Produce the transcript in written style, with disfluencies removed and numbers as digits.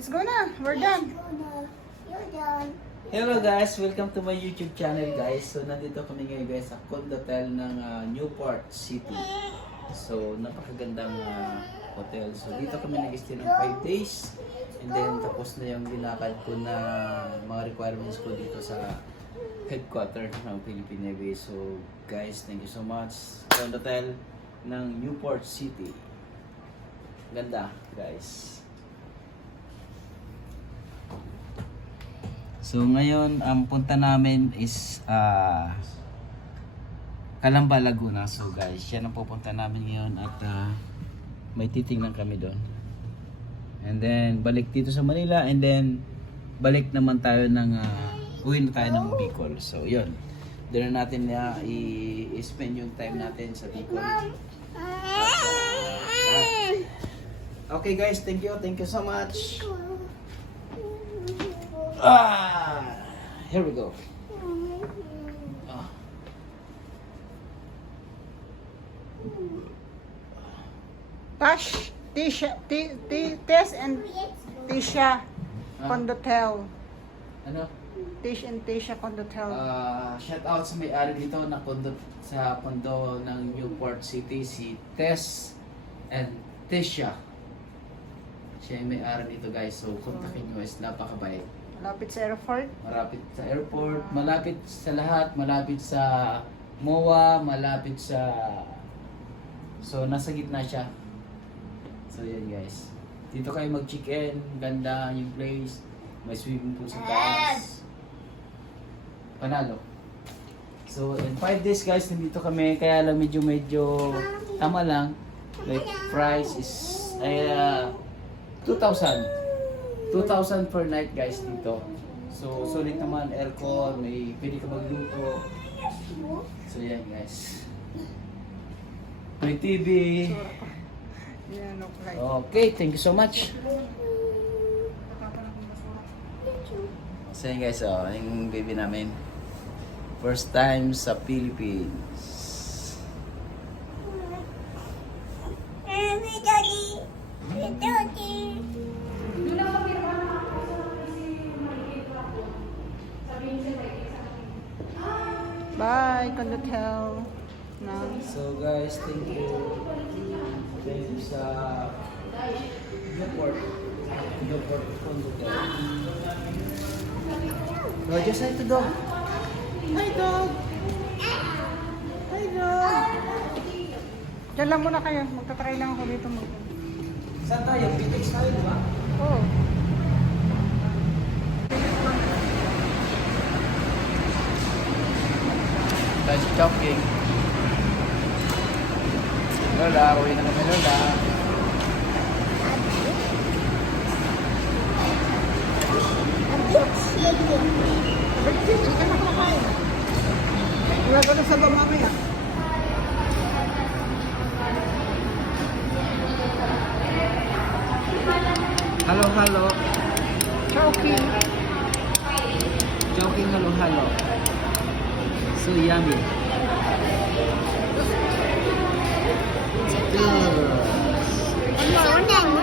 Let's go na. We're done. You're done. Hello guys, welcome to my YouTube channel guys. So nandito kami ngayon guys sa Condotel ng Newport City. So napakagandang hotel. So dito kami nag-stay ng 5 days. And then tapos na yung linakad ko na mga requirements ko dito sa headquarter ng Philippine Airways. So guys, thank you so much. Condotel ng Newport City. Ganda guys. So ngayon, ang punta namin is Calamba, Laguna. So guys, yan ang pupunta namin ngayon at may titingnan kami doon. And then balik dito sa Manila and then balik naman tayo ng uwi na tayo ng Bicol. So yun, doon na natin i-spend yung time natin sa Bicol. Okay guys, thank you so much. Here we go. Tash, Tisha, Tess and Tisha Condotel. Ano? Tish and Tisha Condotel. Shout out sa may-ari dito na kondo sa kondo ng Newport City, si Tess and Tisha. Siya yung may-ari dito guys. So kontakin nyo guys, napakabait. Malapit sa airport. Malapit sa airport, malapit sa lahat, malapit sa MOA, malapit sa... So, nasa gitna siya. So, yan guys. Dito kayo mag-check-in, ganda yung place, may swimming pool sa taas. Panalo. So, in 5 days guys, nandito kami, kaya lang medyo tama lang. Like, price is 2,000 per night guys dito. So sulit naman, aircon, may pwede ka magluto. So yan guys. May TV. Yeah, no flight. Okay, thank you so much. So yan guys, yung baby namin. First time sa Philippines. Daddy. Bye, Condotel. So guys, thank you. Thank you sa Newport Condotel. Oh, just say to dog. Hi, dog. Hi, dog. Diyan lang muna kayo. Magta-try lang ako dito. Saan tayo? Pitex tayo, di ba? Oh. Tayo sa Chowking. Lola, uwi na kami Lola. Hindi ka nakakain. Wala ko na sa baba mamaya. Hello, hello. Chowking. Chowking, hello, hello. So yummy. Ano?